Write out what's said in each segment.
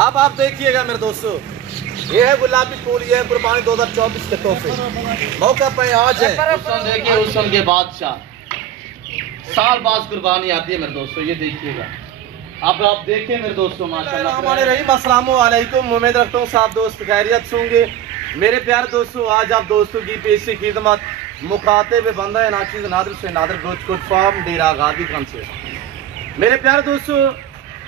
अब आप देखिएगा मेरे दोस्तों, ये है गुलाबी फूल, ये है कुर्बानी 2024 के तोहफे। मौका पे आज है, देखिए उस समय के बादशाह, साल बाद कुर्बानी आती है मेरे दोस्तों। ये देखिएगा, अब आप देखिए मेरे दोस्तों, माशाल्लाह। अस्सलाम वालेकुम। उम्मीद रखता हूँ सब दोस्त खैरियत होंगे। मेरे प्यारे दोस्तों, आज आप दोस्तों की पेशी खिदमत मुखातिब बंदा है नाचिज नादिर से नादिर ब्रोच कोट फार्म डेरा गाजीगंज से। मेरे प्यारे दोस्तों,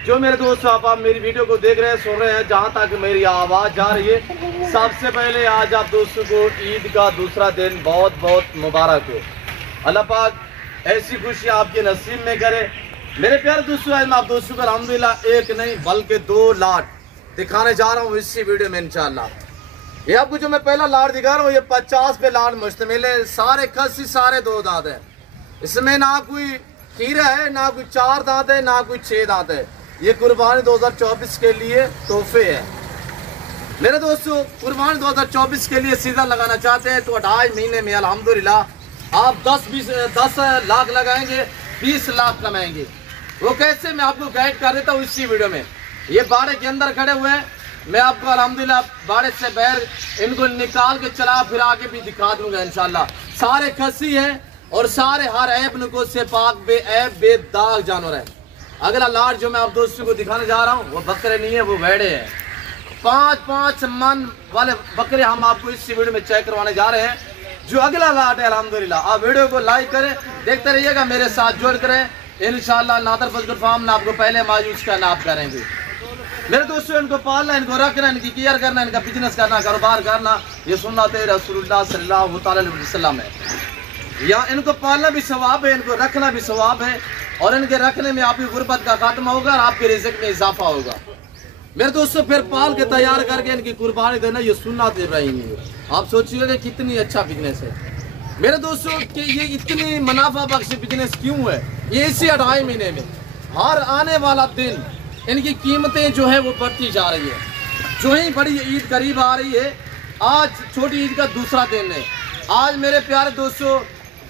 जो मेरे दोस्त आप मेरी वीडियो को देख रहे हैं, सुन रहे हैं, जहाँ तक मेरी आवाज़ जा रही है, सबसे पहले आज आप दोस्तों को ईद का दूसरा दिन बहुत बहुत मुबारक हो। अल्लाह पाक ऐसी खुशी आपके नसीब में करे। मेरे प्यारे दोस्तों, आज मैं आप दोस्तों को अल्हम्दुलिल्लाह एक नहीं बल्कि 2 लाट दिखाने जा रहा हूँ इसी वीडियो में इंशाल्लाह। ये आपको जो मैं पहला लाट दिखा रहा हूँ, ये 50 पे लाट मुश्तमिल है। सारे खस्सी, सारे 2 दांत है। इसमें ना कोई खीरा है, ना कोई 4 दांत है, ना कोई 6 दांत है। ये कुर्बानी 2024 के लिए तोहफे है। मेरे दोस्तों, कुर्बानी 2024 के लिए सीधा लगाना चाहते हैं तो 2.5 महीने में अल्हम्दुलिल्लाह आप 10 लाख लगाएंगे, 20 लाख कमाएंगे। वो कैसे, मैं आपको गाइड कर देता हूँ इसी वीडियो में। ये बाड़े के अंदर खड़े हुए हैं, मैं आपको अल्हम्दुलिल्लाह बाड़े से बाहर इनको निकाल के चला फिरा के भी दिखा दूंगा इंशाल्लाह। सारे खस्सी हैं और सारे हर ऐब नुको से पाक बेऐब बेदाग जानवर है। अगला लाट जो मैं आप दोस्तों को दिखाने जा रहा हूँ वो बकरे नहीं है, वो भेड़े हैं। 5-5 मन वाले बकरे हम आपको इस वीडियो में चेक करवाने जा रहे हैं। जो अगला लाट है अल्हम्दुलिल्लाह, आप वीडियो को लाइक करें, देखते रहिएगा, मेरे साथ जुड़ करें इंशाल्लाह। नादर फजल फार्म ना आपको पहले मायूस का नाप करेंगे। मेरे दोस्तों, इनको पालना, इनको रखना, इनकी केयर करना, इनका बिजनेस करना, कारोबार करना, ये सुन्नत रसूलुल्लाह सल्लल्लाहु अलैहि वसल्लम है। या इनको पालना भी सवाब है, इनको रखना भी सवाब है, और इनके रखने में आपकी गुर्बत का खात्मा होगा और आपके रिज़्क में इजाफा होगा। मेरे दोस्तों, फिर पाल के तैयार करके इनकी कुर्बानी देना, ये सुन्नत इब्राहिमी है। आप सोचिएगा कितनी अच्छा बिजनेस है मेरे दोस्तों, कि ये इतनी मुनाफा बख्श बिजनेस क्यों है। ये इसी 2.5 महीने में हर आने वाला दिन इनकी कीमतें जो है वो बढ़ती जा रही है। जो ही बड़ी ईद करीब आ रही है, आज छोटी ईद का दूसरा दिन है। आज मेरे प्यारे दोस्तों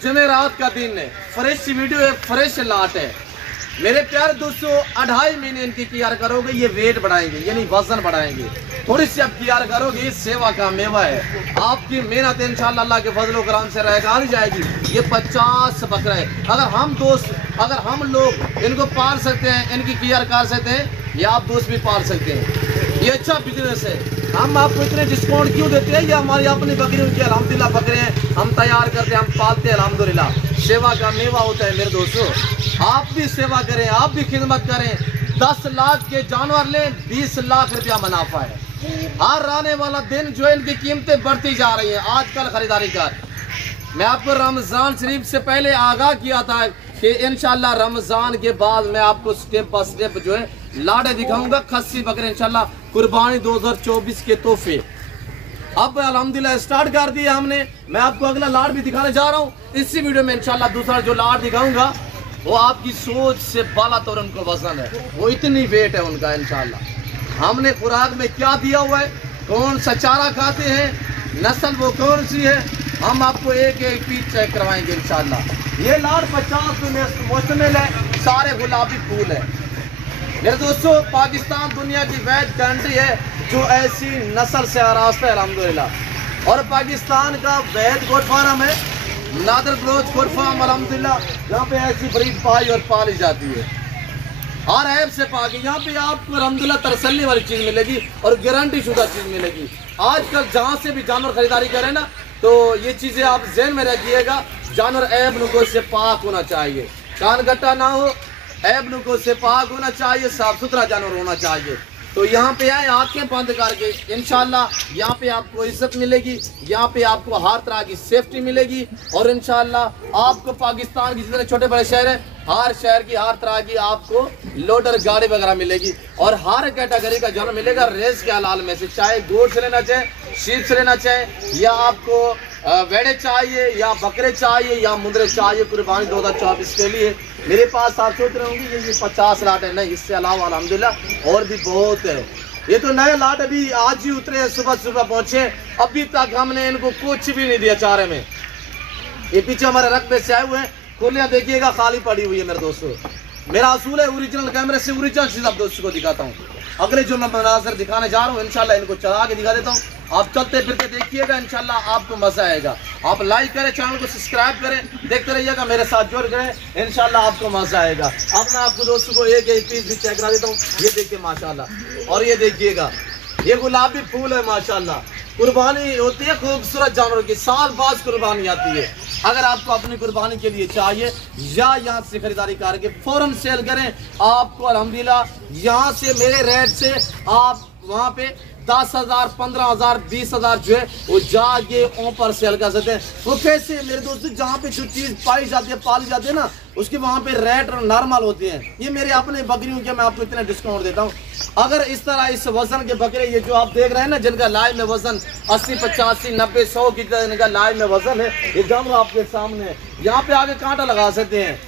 जुमेरात का दिन है, फ्रेश वीडियो है, फ्रेश लाट है। मेरे प्यारे दोस्तों, 2.5 महीने इनकी केयर करोगे, ये वेट बढ़ाएंगे, यानी वजन बढ़ाएंगे। थोड़ी सी आप केयर करोगे, ये सेवा का मेवा है। आपकी मेहनत इंशाल्लाह अल्लाह के फजल करम से रहेगा आ जाएगी। ये 50 बकरा है। अगर हम लोग इनको पाल सकते हैं, इनकी केयर कर सकते हैं, ये आप दोस्त भी पाल सकते हैं। ये अच्छा बिजनेस है। हम आपको इतने डिस्काउंट क्यों देते हैं? ये हमारी अपनी बकरियों की अल्हम्दुलिल्लाह बकरे हैं, हम तैयार करते हैं, हम पालते हैं अल्हम्दुलिल्लाह। सेवा का मेवा होता है मेरे दोस्तों। आप भी सेवा करें, आप भी खिदमत करें। 10 लाख के जानवर लें, 20 लाख रुपया मुनाफा है। हर आने वाला दिन जो इनकी कीमतें बढ़ती जा रही हैं। आजकल खरीदारी कर, मैं आपको रमज़ान शरीफ से पहले आगाह किया था कि इंशाल्लाह रमज़ान के बाद मैं आपको स्टेप बाय स्टेप जो है लाड़े दिखाऊंगा, खस्सी बकरे इंशाल्लाह कुर्बानी 2024 के तोहफे। अब अल्हम्दुलिल्लाह स्टार्ट कर दिया हमने। मैं आपको अगला लाट भी दिखाने जा रहा हूँ इसी वीडियो में इंशाल्लाह। दूसरा जो लाट दिखाऊंगा वो आपकी सोच से बाला तौर उनको वजन है, वो इतनी वेट है उनका इंशाल्लाह। हमने खुराक में क्या दिया हुआ है, कौन सा चारा खाते हैं, नस्ल वो कौन सी है, हम आपको एक एक पीस चेक करवाएंगे इंशाल्लाह। ये लाट 50 में मुश्तमिल है, सारे गुलाबी फूल है। मेरे दोस्तों, पाकिस्तान दुनिया की वैध कंट्री है जो ऐसी नस्ल से आरास्ता है अल्हम्दुलिल्लाह। और पाकिस्तान का वैध गोट फार्म है, नादर ब्रोच गोट फार्म अल्हम्दुलिल्लाह। यहाँ पे ऐसी बरीड पाई और पाली जाती है, हर ऐप से पाके। यहाँ पे आपको अल्हम्दुलिल्लाह तसल्ली वाली चीज़ मिलेगी और गारंटी शुदा चीज़ मिलेगी। आजकल जहाँ से भी जानवर खरीदारी करें ना, तो ये चीज़ें आप जहन में रखिएगा, जानवर ऐब नुको से पाक होना चाहिए, कान गट्टा ना हो, ऐब नुको से पाक होना चाहिए, साफ सुथरा जानवर होना चाहिए। तो यहाँ पे आए, आंखें बंद करके इंशाल्लाह यहाँ पे आपको इज्जत मिलेगी, यहाँ पे आपको हर तरह की सेफ्टी मिलेगी। और इंशाल्लाह आपको पाकिस्तान के जितने छोटे बड़े शहर हैं, हर शहर की हर तरह की आपको लोडर गाड़ी वगैरह मिलेगी और हर कैटेगरी का जानवर मिलेगा रेस के हलाल में से। चाहे गोट से लेना चाहे, शीप से लेना चाहे, या आपको वेड़े चाहिए, या बकरे चाहिए, या मुंदरे चाहिए, कुर्बानी 2024 के लिए मेरे पास आप सोच रहे होंगे ये 50 लाट है। नहीं, इससे अलावा अल्हम्दुलिल्लाह और भी बहुत है। ये तो नए लाट अभी आज ही उतरे, सुबह सुबह पहुंचे, अभी तक हमने इनको कुछ भी नहीं दिया चारे में। ये पीछे हमारे रकबे से आए हुए हैं, खोलियां देखिएगा खाली पड़ी हुई है मेरे दोस्तों। मेरा असूल है ओरिजिनल कैमरे से ओरिजिनल चीज़ आप दोस्तों को दिखाता हूँ। अगले जो मैं मनाज़र दिखाने जा रहा हूँ इंशाल्लाह इनको चला के दिखा देता हूँ। आप चलते फिरते देखिएगा, इंशाल्लाह आपको मज़ा आएगा। आप लाइक करें, चैनल को सब्सक्राइब करें, देखते रहिएगा, मेरे साथ जुड़ गए, इंशाल्लाह आपको मज़ा आएगा। अब मैं आपको दोस्तों को एक एक पीस भी चेक करा देता हूँ। ये देखिए माशाल्लाह, और ये देखिएगा ये गुलाबी फूल है माशाल्लाह। कुर्बानी होती है खूबसूरत जानवरों की, साल बाद कुर्बानी आती है। अगर आपको अपनी कुर्बानी के लिए चाहिए या यहाँ से खरीदारी करके फौरन सेल करें, आपको अल्हम्दुलिल्लाह यहाँ से मेरे रेट से आप वहाँ पे 10,000, 15,000, 20,000 जो है वो जाके ऊपर सेल कर सकते हैं। वो कैसे मेरे दोस्तों, जहाँ पे जो चीज़ पाई जाती है पाली जाती है ना, उसके वहाँ पे रेट नॉर्मल होते हैं। ये मेरे अपने बकरियों के मैं आपको इतना डिस्काउंट देता हूँ। अगर इस तरह इस वजन के बकरे ये जो आप देख रहे हैं ना, जिनका लाइव में वजन 80, 85, 90, 100 की इनका लाइव में वजन है, ये जानवर आपके सामने है। यहाँ पे आगे कांटा लगा सकते हैं।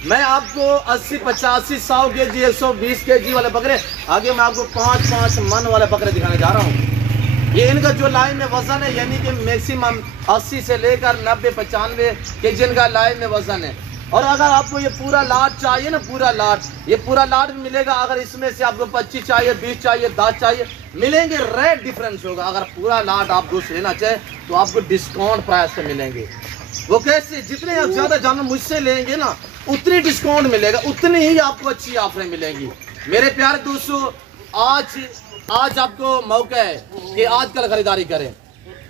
मैं आपको 80, 85, 100 केजी, 120 केजी वाले बकरे, आगे मैं आपको 5-5 मन वाले बकरे दिखाने जा रहा हूँ। ये इनका जो लाइन में वजन है, यानी कि मैक्सिमम 80 से लेकर 90, 95 केजी इनका लाइन में वजन है। और अगर आपको ये पूरा लाट चाहिए ना, पूरा लाट, ये पूरा लाट भी मिलेगा। अगर इसमें से आपको 25 चाहिए, 20 चाहिए, 10 चाहिए, मिलेंगे। रेट डिफरेंस होगा। अगर पूरा लाट आप दोस्त लेना चाहे तो आपको डिस्काउंट प्राइस से मिलेंगे। वो कैसे, जितने आप ज़्यादा जानवर मुझसे लेंगे ना, उतनी डिस्काउंट मिलेगा, उतनी ही आपको अच्छी ऑफरें मिलेंगी। मेरे प्यारे दोस्तों, आज आपको मौका है कि आजकल खरीदारी करें।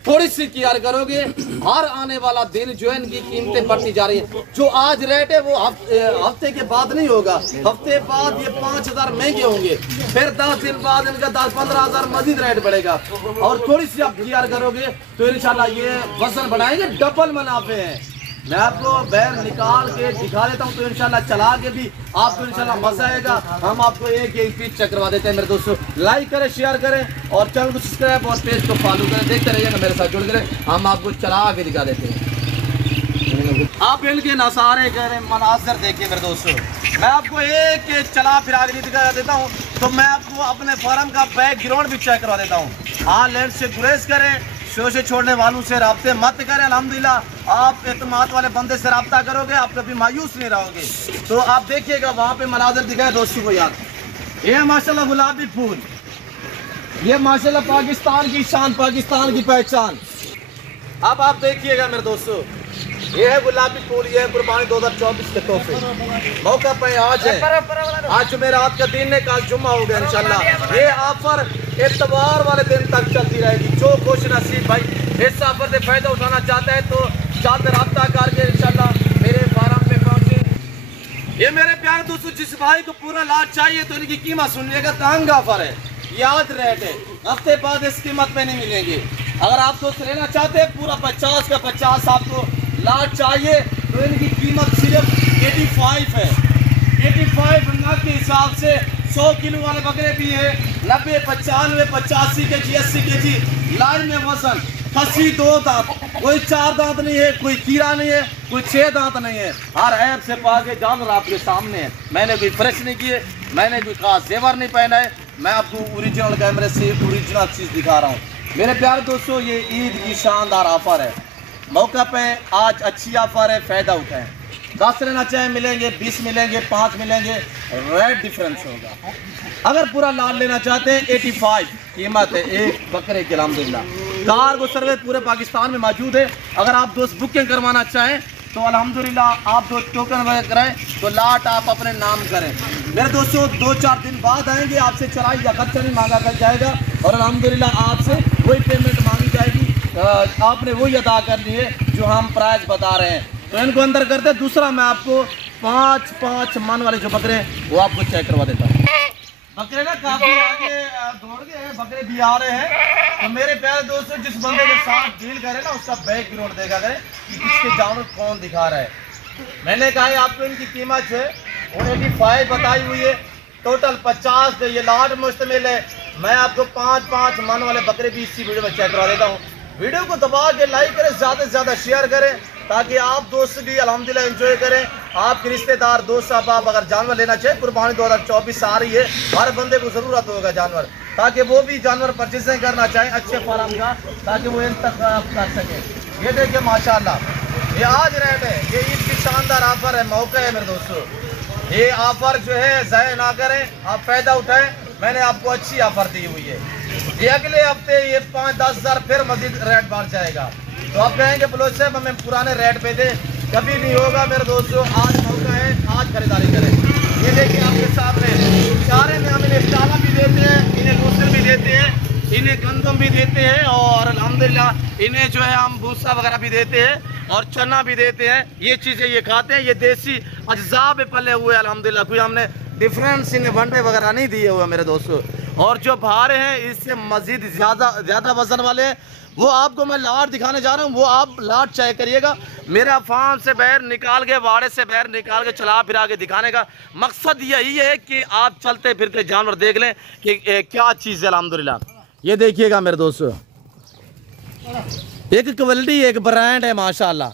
थोड़ी सी केयर करोगे, हर आने वाला दिन जो है इनकी कीमतें बढ़ती जा रही है। जो आज रेट है वो हफ्ते के बाद नहीं होगा। हफ्ते बाद ये 5,000 महंगे होंगे, फिर 10 दिन बाद इनका 10-15,000 मजीद रेट बढ़ेगा। और थोड़ी सी आप केयर करोगे तो इंशाल्लाह ये वजन बढ़ाएंगे, डबल मुनाफे हैं। मैं आपको बैर निकाल के दिखा देता हूँ तो इंशाल्लाह चला के भी आपको इंशाल्लाह मजा आएगा। हम आपको एक पीस चेक करवा देते हैं मेरे दोस्तों। लाइक करें, शेयर करें और चैनल को सब्सक्राइब और पेज को फॉलो करें। देखते रहिएगा, मेरे साथ जुड़ करें, हम आपको चला के दिखा देते हैं। आप इनके नज़ारे करें, मनाजर देखिए मेरे दोस्तों। मैं आपको एक चला फिरा के दिखा देता हूँ तो मैं आपको अपने फार्म का बैकग्राउंड भी चेक करवा देता हूँ। हाँ, लैंड से गुरेज करें, शो से छोड़ने वालों से राब्ते मत करें। अल्हम्दुलिल्लाह आप एतमाद वाले बंदे से राब्ता करोगे, आप कभी मायूस नहीं रहोगे। तो आप देखिएगा वहाँ पे मनाजर दिखाए दोस्तों को यार। ये माशाल्लाह गुलाबी फूल, ये माशाल्लाह पाकिस्तान की शान, पाकिस्तान की पहचान। अब आप देखिएगा मेरे दोस्तों, ये है गुलाबी फूल, ये है कुर्बानी 2024 के तोहफे। मौका पे आज है, आज जुमेरात का दिन है, कल जुम्मा हो गया इंशाल्लाह। ये ऑफर इतवार वाले दिन तक चलती रहेगी। जो खुश नसीब भाई इस ऑफर से फायदा उठाना चाहता है तो जाते रब्ता करके इंशाल्लाह मेरे फार्म पे पहुंचे। ये मेरे प्यारे दोस्तों, जिस भाई को पूरा लाट चाहिए तो इनकी कीमत सुनिएगा, तंग ऑफर है, याद रेट है, हफ्ते बाद इस कीमत पे नहीं मिलेंगे। अगर आप दोस्त लेना चाहते हैं पूरा 50 का 50 आपको लाट चाहिए तो इनकी कीमत सिर्फ 85 है। 85 नग के हिसाब से 100 किलो वाले बकरे भी है, 90, 95, 85 के जी, 80 के जी लाइन में वजन। खसी 2 दांत, कोई 4 दांत नहीं है, कोई कीड़ा नहीं है, कोई 6 दांत नहीं है। हर ऐप से पाके जानवर आपके सामने है। मैंने कोई फ्रेश नहीं किए, मैंने कोई खास जेवर नहीं पहना है, मैं आपको ओरिजिनल कैमरे से ओरिजिनल चीज़ दिखा रहा हूँ। मेरे प्यारे दोस्तों, ये ईद की शानदार ऑफर है। मौका पे आज अच्छी ऑफर है, फ़ायदा उठाएं। 10 लेना चाहे मिलेंगे, 20 मिलेंगे, 5 मिलेंगे, रेट डिफरेंस होगा। अगर पूरा लाल लेना चाहते हैं 85 कीमत है एक बकरे की। अल्हम्दुलिल्लाह कार्गो सर्विस पूरे पाकिस्तान में मौजूद है। अगर आप दोस्त बुकिंग करवाना चाहें तो अल्हम्दुलिल्लाह आप दोस्त टोकन वगैरह कराएं तो लाट आप अपने नाम करें। मेरे दोस्तों 2-4 दिन बाद आएंगे, आपसे चराई या खर्चा नहीं मांगा कर जाएगा और अल्हम्दुलिल्लाह आपसे वही पेमेंट मांगी जाएगी। आपने वही अदा करनी है जो हम प्राइस बता रहे हैं। तो इनको अंदर करते। दूसरा मैं आपको 5-5 मन वाले जो बकरे हैं वो आपको चेक करवा देता हूँ। बकरे ना काफी आगे दौड़ गए हैं, बकरे भी आ रहे हैं। तो मेरे प्यारे दोस्तों, जिस बंदे के साथ डील करे ना उसका बैकग्राउंड देखा करें कि किसके जानवर कौन दिखा रहा है। मैंने कहा है आपको इनकी कीमत है 85 बताई हुई है, टोटल 50 पे ये लाट मुश्तमिल है। मैं आपको 5-5 मन वाले बकरे भी इसी वीडियो में चेक करवा देता हूँ। वीडियो को दबा के लाइक करें, ज़्यादा से ज़्यादा शेयर करें ताकि आप दोस्त भी अल्हम्दुलिल्लाह एंजॉय करें। आपके रिश्तेदार दोस्त आप अगर जानवर लेना चाहे, कुर्बानी 2024 आ रही है, हर बंदे को ज़रूरत होगा जानवर, ताकि वो भी जानवर परचेजिंग करना चाहें अच्छे फार्म का, ताकि वो इन तक कर सकें। ये देखिए माशाल्लाह, ये आज रेट है, ये ईद की शानदार ऑफर है, मौका है मेरे दोस्तों। ये ऑफर जो है ज़ाया ना करें, आप फ़ायदा उठाएं। मैंने आपको अच्छी ऑफर दी हुई है। ये अगले हफ्ते ये 5-10 हज़ार फिर मजीद रेट बढ़ जाएगा। तो आप कहेंगे बलोच साहब हमें पुराने रेट पे दे, कभी नहीं होगा मेरे दोस्तों। आज मौका है, आज खरीदारी करें। ये देखिए आपके सामने चारे में हम इन्हें चारा भी देते हैं, इन्हें लूसर भी देते हैं, इन्हें गंदम भी देते हैं और अल्हम्दुलिल्लाह इन्हें जो है हम भूसा वगैरह भी देते हैं और चना भी देते हैं। ये चीज़ें ये खाते हैं, ये देसी अज्जा पे पले हुए अल्हम्दुलिल्लाह। कोई हमने डिफरेंस इन्हें वनडे वगैरह नहीं दिए हुए मेरे दोस्तों। और जो भारे हैं इससे मज़ीद ज़्यादा वज़न वाले हैं, वो आपको मैं लाट दिखाने जा रहा हूँ। वो आप लाट चेक करिएगा। मेरा फार्म से बाहर निकाल के, वाड़े से बाहर निकाल के चला फिरा के दिखाने का मकसद यही है कि आप चलते फिरते जानवर देख लें कि क्या चीज़ है अल्हम्दुलिल्लाह। ये देखिएगा मेरे दोस्तों, एक क्वालिटी, एक ब्रांड है माशाल्लाह।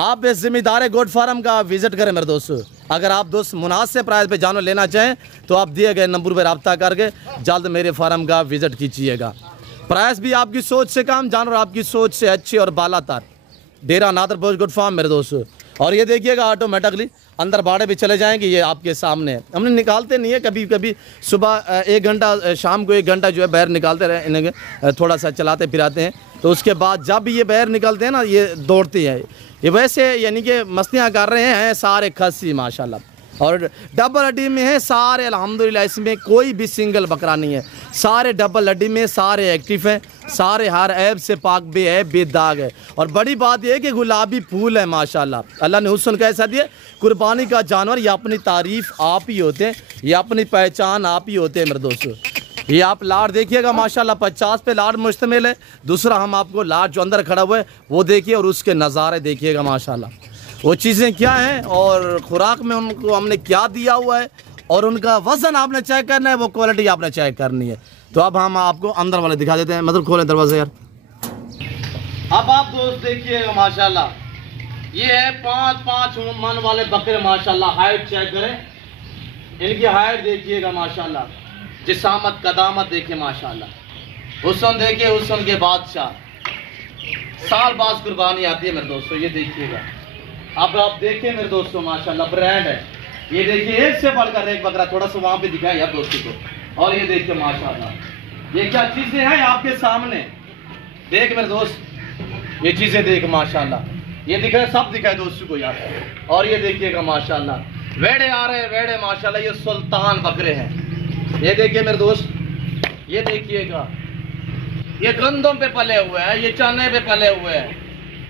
आप इस ज़िम्मेदार गोट फार्म का विज़िट करें मेरे दोस्तों। अगर आप दोस्त मुनासिब प्राइस पे जानवर लेना चाहें तो आप दिए गए नंबर पर रब्ता करके जल्द मेरे फार्म का विज़िट कीजिएगा। प्राइस भी आपकी सोच से कम, जानवर आपकी सोच से अच्छे और बालातर। डेरा नादर बोझ गोट फार्म मेरे दोस्तों। और ये देखिएगा ऑटोमेटिकली अंदर बाड़े भी चले जाएंगे, ये आपके सामने है। हमने निकालते नहीं है, कभी कभी सुबह 1 घंटा, शाम को 1 घंटा जो है बाहर निकालते रहे, इन्हें थोड़ा सा चलाते फिराते हैं। तो उसके बाद जब भी ये बाहर निकलते हैं ना, ये दौड़ती है। ये वैसे यानी कि मस्तियाँ कर रहे हैं सारे खस्सी माशाल्लाह। और डबल हड्डी में है सारे अल्हम्दुलिल्लाह, इसमें कोई भी सिंगल बकरा नहीं है। सारे डबल हड्डी में, सारे एक्टिव हैं, सारे हर ऐब से पाक बे है, बेदाग है। और बड़ी बात यह है कि गुलाबी फूल है माशाल्लाह। अल्लाह ने हुस्न कैसा दिया। कुर्बानी का जानवर, ये अपनी तारीफ़ आप ही होते हैं, ये अपनी पहचान आप ही होते हैं मेरे दोस्तों। ये आप लाट देखिएगा माशाल्लाह, 50 पे लाट मुश्तमिल है। दूसरा हम आपको लाट जो अंदर खड़ा हुआ है वो देखिए और उसके नज़ारे देखिएगा माशाल्लाह। वो चीज़ें क्या हैं और खुराक में उनको हमने क्या दिया हुआ है और उनका वज़न आपने चेक करना है, वो क्वालिटी आपने चेक करनी है। तो अब हम आपको अंदर वाले दिखा देते हैं। मतलब खोलें दरवाज़ा यार। अब आप दोस्त देखिएगा माशाल्लाह, ये है 5-5 मन वाले बकरे माशाल्लाह। हाइट चेक करें, इनकी हाइट देखिएगा माशाल्लाह। जिसामत कदामत देखिए माशाल्लाह। हुस्न देखिए, हुस्न के बादशाह। साल बाद कुर्बानी आती है मेरे दोस्तों। ये देखिएगा, अब आप देखिए मेरे दोस्तों माशाल्लाह, ब्रांड है। ये देखिए एक से बढ़कर एक बकरा। थोड़ा सा वहां पे दिखाया यार दोस्तों को। और ये देखिए माशाल्लाह, ये क्या चीजें हैं आपके सामने। देख मेरे दोस्त, ये चीजें देख माशाल्लाह। ये दिखाए, सब दिखाए दोस्तों को यार। और ये देखिएगा माशाल्लाह, वेड़े आ रहे हैं, वेड़े माशाल्लाह। ये सुल्तान बकरे हैं। ये देखिए मेरे दोस्त, ये देखिएगा, ये गंदम पे पले हुए हैं, ये चने पे पले हुए हैं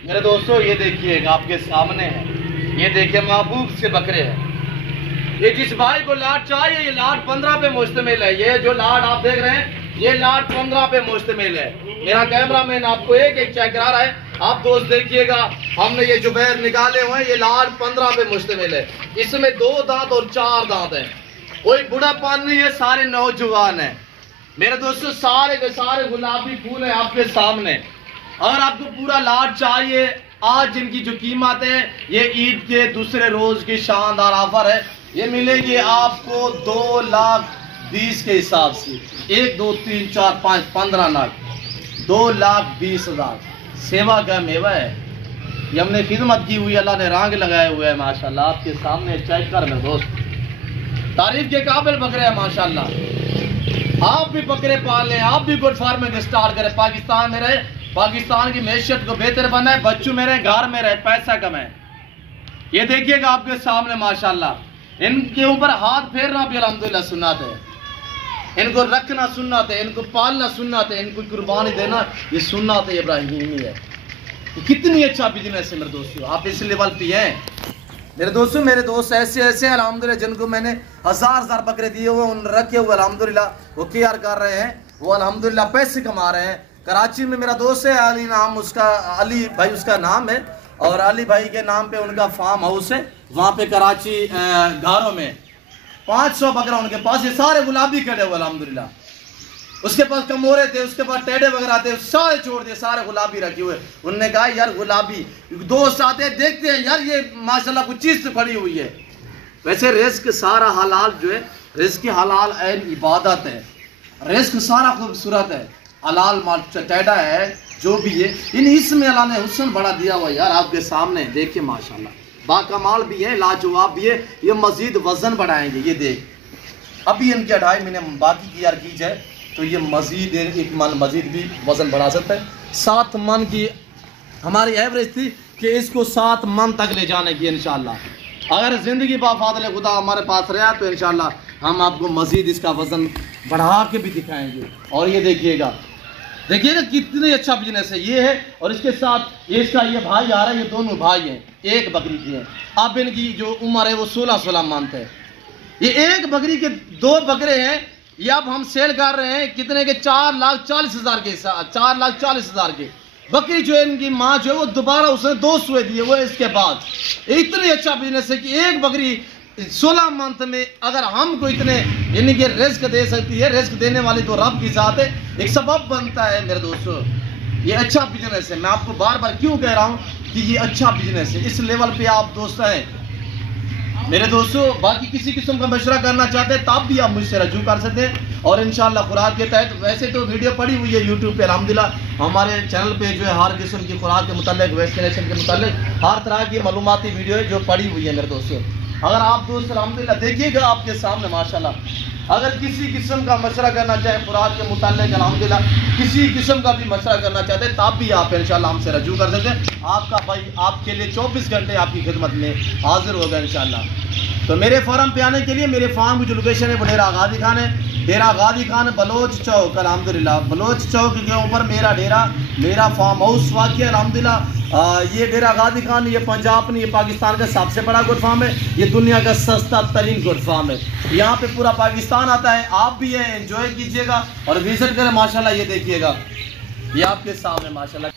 मेरे दोस्तों। ये देखिएगा आपके सामने है। ये देखिए महबूब से बकरे हैं। ये जिस भाई को लाट चाहिए, ये लाट 15 पे मुश्तमिल है। ये जो लाट आप देख रहे हैं, ये लाट 15 पे मुश्तमिल है। मेरा कैमरामैन आपको एक एक चेक करा रहा है। आप दोस्त देखिएगा, हमने ये जो बैर निकाले हुए हैं, ये लाट 15 पे मुश्तमिल है। इसमें 2 दांत और 4 दांत हैं। कोई बुढ़ापन नहीं है, सारे नौजवान हैं मेरे दोस्तों। सारे के सारे गुलाबी फूल है आपके सामने। और आपको पूरा लाट चाहिए, आज जिनकी जो कीमत है, ये ईद के दूसरे रोज की शानदार ऑफर है। ये मिलेगी आपको 2,20,000 के हिसाब से। 1 2 3 4 5 15 लाख, 2,20,000। सेवा का मेवा है, ये हमने खिदमत की हुई, अल्लाह ने रंग लगाए हुए हैं माशाल्लाह। आपके सामने चेक कर मेरे दोस्त, तारीफ के काबिल बकरे हैं माशाल्लाह। आप भी बकरे पाल लें, आप भी गुड फार्मिंग स्टार्ट करें। पाकिस्तान में रहे, पाकिस्तान की मैशियत को बेहतर बनाए, बच्चों में रहे, घर में रहे, पैसा कमाए। ये देखिएगा आपके सामने माशाल्लाह। इनके ऊपर हाथ फेरना भी अल्हम्दुलिल्लाह सुन्नत है। इनको रखना सुन्नत है, इनको पालना सुन्नत है, इनको कुर्बानी देना ये सुन्नत इब्राहिमी है। कितनी अच्छा बिजनेस है मेरे दोस्तों। आप इस लेवल पे हैं मेरे दोस्तों। मेरे दोस्त ऐसे ऐसे हैं अल्हम्दुलिल्लाह, जिनको मैंने हजार बकरे दिए हुए, उन रखे हुए अल्हम्दुलिल्लाह वो केयर कर रहे हैं, वो अल्हम्दुलिल्लाह पैसे कमा रहे हैं। कराची में मेरा दोस्त है अली नाम उसका, अली भाई उसका नाम है। और अली भाई के नाम पे उनका फार्म हाउस है वहाँ पे कराची घारों में। 500 बकरा उनके पास, ये सारे गुलाबी खड़े हुए अल्हम्दुलिल्लाह। उसके पास कमोरे थे, उसके पास टेढ़े वगैरह थे, सारे छोड़ दिए, सारे गुलाबी रखे हुए। उनने कहा यार गुलाबी, दोस्त आते हैं देखते हैं यार ये माशाल्लाह कुछ चीज़ तो खड़ी हुई है। वैसे रिस्क सारा हलाल जो है, रिस्क हलाल ऐन इबादत है। रिस्क सारा खूबसूरत है, हलाल माल टेढ़ा है जो भी है। इन इसमें अल्लाह ने हुस्न बड़ा दिया हुआ यार आपके सामने देखिए माशाल्लाह। बाकमाल भी है, लाजवाब भी है। ये मजीद वजन बढ़ाएंगे। ये देख, अभी इनके 2.5 महीने बाकी की यार की जाए तो ये मजीद 1 मन मजीद भी वजन बढ़ा सकता है। 7 मन की हमारी एवरेज थी कि इसको 7 मन तक ले जाने की इंशाल्लाह। अगर ज़िंदगी बाफादल खुदा हमारे पास रहा तो इंशाल्लाह हम आपको मजीद इसका वज़न बढ़ा के भी दिखाएंगे। और ये देखिएगा कितनी अच्छा बिजनेस है ये है। और इसके साथ इसका ये भाई आ रहा है, ये दोनों भाई हैं, एक बकरी की हैं। अब इनकी जो उम्र है वो 16-16 मंथ है। ये एक बकरी के 2 बकरे हैं। ये अब हम सेल कर रहे हैं कितने के, 4,40,000 के, 4,40,000 के। बकरी जो है इनकी माँ जो है वो दोबारा उसने 2 सुए दिए वो इसके बाद। इतनी अच्छा बिजनेस है कि एक बकरी 16 मंथ में अगर हमको इतने यानी कि रिस्क दे सकती है। रिस्क देने वाली तो रब की जात है, एक सबब बनता है मेरे दोस्तों। ये अच्छा बिजनेस है। मैं आपको बार बार क्यों कह रहा हूँ कि ये अच्छा बिजनेस है। इस लेवल पे आप दोस्त हैं मेरे दोस्तों। बाकी किसी किस्म का मशवरा करना चाहते हैं तब भी आप मुझसे रजू कर सकते हैं। और इंशाल्लाह खुराक के तहत वैसे तो वीडियो पड़ी हुई है यूट्यूब पे, अल्हम्दुलिल्लाह हमारे चैनल पे जो है हर किस्म की खुराक के मुतालिक, वैक्सीनेशन के मुतालिक हर तरह की मालूमाती वीडियो है जो पड़ी हुई है मेरे दोस्तों। अगर आप दोस्त अल्हम्दुलिल्लाह देखिएगा आपके सामने माशाल्लाह। अगर किसी किस्म का मशवरा करना चाहे खुराक के मुतालिक, अल्हम्दुलिल्लाह किसी किस्म का भी मशवरा करना चाहते हैं तब भी आप इंशाल्लाह हमसे रजू कर सकते हैं। आपका भाई आपके लिए 24 घंटे आपकी खिदमत में हाजिर होगा इंशाल्लाह। तो मेरे फार्म पे आने के लिए, मेरे फार्म की जो लोकेशन है वो डेरा गाजी खान है। डेरा गाजी खान बलोच चौक, अल्हम्दुलिल्लाह बलोच चौक के ऊपर मेरा डेरा, मेरा फार्म हाउस वाक़ है अल्हम्दुलिल्लाह। ये डेरा गाजी खान ये पंजाब नहीं, ये पाकिस्तान का सबसे बड़ा गुड फार्म है। ये दुनिया का सस्ता तरीन गुड फार्म है। यहाँ पे पूरा पाकिस्तान आता है। आप भी है, एंजॉय कीजिएगा और विजिट करें माशाल्लाह। ये देखिएगा ये आपके सामने माशाल्लाह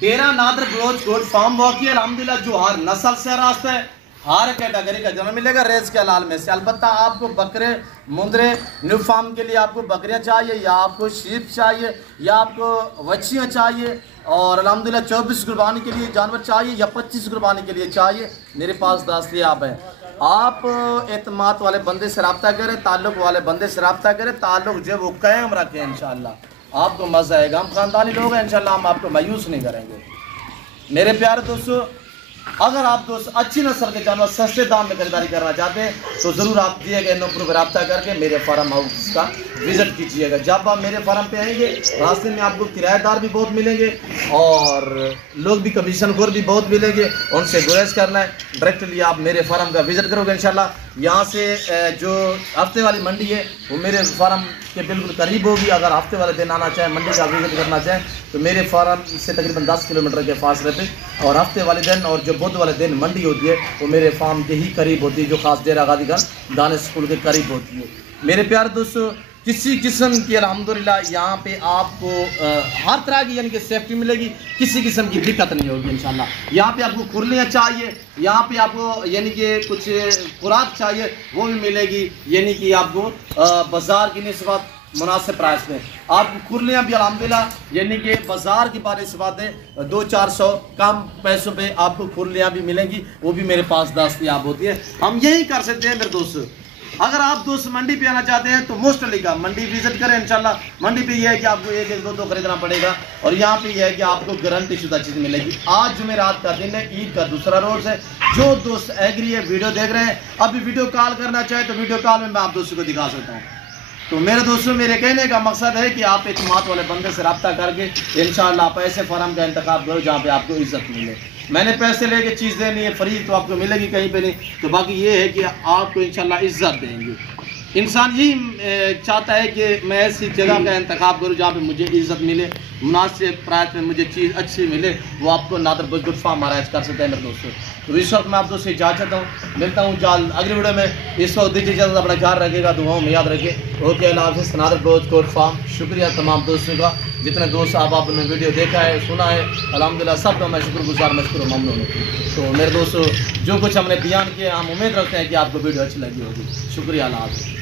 डेरा नादर बलोच गुड फार्म वाक़ है अल्हम्दुलिल्लाह। जो हर नस्ल से रास्ता है, हर कैटेगरी का जन्म मिलेगा रेस के हलाल में से। अलबत्ता आपको बकरे मुंदरे न्यू फार्म के लिए आपको बकरियां चाहिए, या आपको शीप चाहिए, या आपको वच्छियाँ चाहिए, और अल्हम्दुलिल्लाह 24 कुर्बानी के लिए जानवर चाहिए, या 25 कुर्बानी के लिए चाहिए, मेरे पास दस्तयाब है। आप एतमाद वाले बंदे से रब्ता करें, ताल्लुक़ वाले बंदे से रब्ता करें, ताल्लुक़ जो वो कायम रखें इंशाल्लाह आपको मज़ा आएगा। हम ख़ानदानी लोग हैं इंशाल्लाह, हम आपको मायूस नहीं करेंगे। मेरे प्यारे दोस्तों, अगर आप दोस्त अच्छी नस्ल के जानवर सस्ते दाम में खरीदारी करना चाहते हैं तो ज़रूर आप दिए गए नंबर पर रब्ता करके मेरे फार्म हाउस का विज़िट कीजिएगा। जब आप मेरे फार्म पे आएंगे रास्ते में आपको किराएदार भी बहुत मिलेंगे और लोग भी कमीशन खोर भी बहुत मिलेंगे। उनसे गुरेज करना है, डायरेक्टली आप मेरे फार्म का विज़िट करोगे इंशाल्लाह। यहाँ से जो हफ्ते वाली मंडी है वो मेरे फार्म के बिल्कुल करीब होगी। अगर हफ्ते वाले दिन आना चाहें, मंडी का विज़िट करना चाहें तो मेरे फार्म से तकरीबन 10 किलोमीटर के फासले पे, और हफ्ते वाले दिन और जो बुध वाले दिन मंडी होती है वो मेरे फार्म के ही करीब होती है, जो खास डेरा गाजी खान दानिश स्कूल के करीब होती है। मेरे प्यारे दोस्तों, किसी किस्म की अल्हम्दुलिल्लाह यहाँ पे आपको हर तरह की यानी कि सेफ्टी मिलेगी, किसी किस्म की दिक्कत नहीं होगी इंशाल्लाह। यहाँ पे आपको खुरलियाँ चाहिए, यहाँ पे आपको यानी कि कुछ खुराक चाहिए वो भी मिलेगी, यानी कि आपको बाज़ार की निस्बत मुनासिब प्राइस में आपको खुरलियाँ भी अल्हम्दुलिल्लाह यानी कि बाज़ार की बात है 200-400 कम पैसों पे आपको खुरलियाँ भी मिलेंगी, वो भी मेरे पास दस्तयाब होती है। हम यही कर सकते हैं मेरे दोस्तों। अगर आप दोस्त मंडी पे आना चाहते हैं तो मोस्टली का मंडी विजिट करें इंशाल्लाह। मंडी पे ये है कि आपको 1-2 खरीदना पड़ेगा, और यहाँ पे ये है कि आपको गारंटी शुदा चीज़ मिलेगी। आज जुमेरात का दिन है, ईद का दूसरा रोज है। जो दोस्त एग्री है, वीडियो देख रहे हैं, अभी वीडियो कॉल करना चाहे तो वीडियो कॉल में मैं आप दोस्तों को दिखा सकता हूँ। तो मेरे दोस्तों, मेरे कहने का मकसद है कि आप एतमाद वाले बंदे से रब्ता करके इंशाल्लाह आप ऐसे फार्म का इंतखाब करो जहाँ पे आपको इज्जत मिले। मैंने पैसे लेके चीज़ देनी है, फ्री तो आपको मिलेगी कहीं पे नहीं। तो बाकी ये है कि आपको इंशाल्लाह इज्जत देंगे। इंसान यही चाहता है कि मैं ऐसी जगह का इंतखाब करूँ जहाँ पे मुझे इज्जत मिले, मुनासिब प्राइस में मुझे चीज़ अच्छी मिले। वो आपको नादर गुड फार्म महाराज कर सकते हैं मेरे दोस्तों। तो इस वक्त मैं आप दोस्तों से इजाज़त हूँ, मिलता हूँ जल्द अगली वीडियो में। इस वक्त दीजिए इजाज़त, अपना ख्याल रखिएगा, दुआओं में याद रखिए। ओके, अल्लाह हाफ़िज़। नादर गुड फार्म। शुक्रिया तमाम दोस्तों का, जितने दोस्त आपने वीडियो देखा है, सुना है, अल्हम्दुलिल्लाह सब का मैं शुक्रगुजार, मशकूर ममनून हूँ। तो मेरे दोस्तों, जो कुछ हमने बयान किया, हम उम्मीद रखते हैं कि आपको वीडियो अच्छी लगी होगी। शुक्रिया, अल्लाह हाफ़िज़।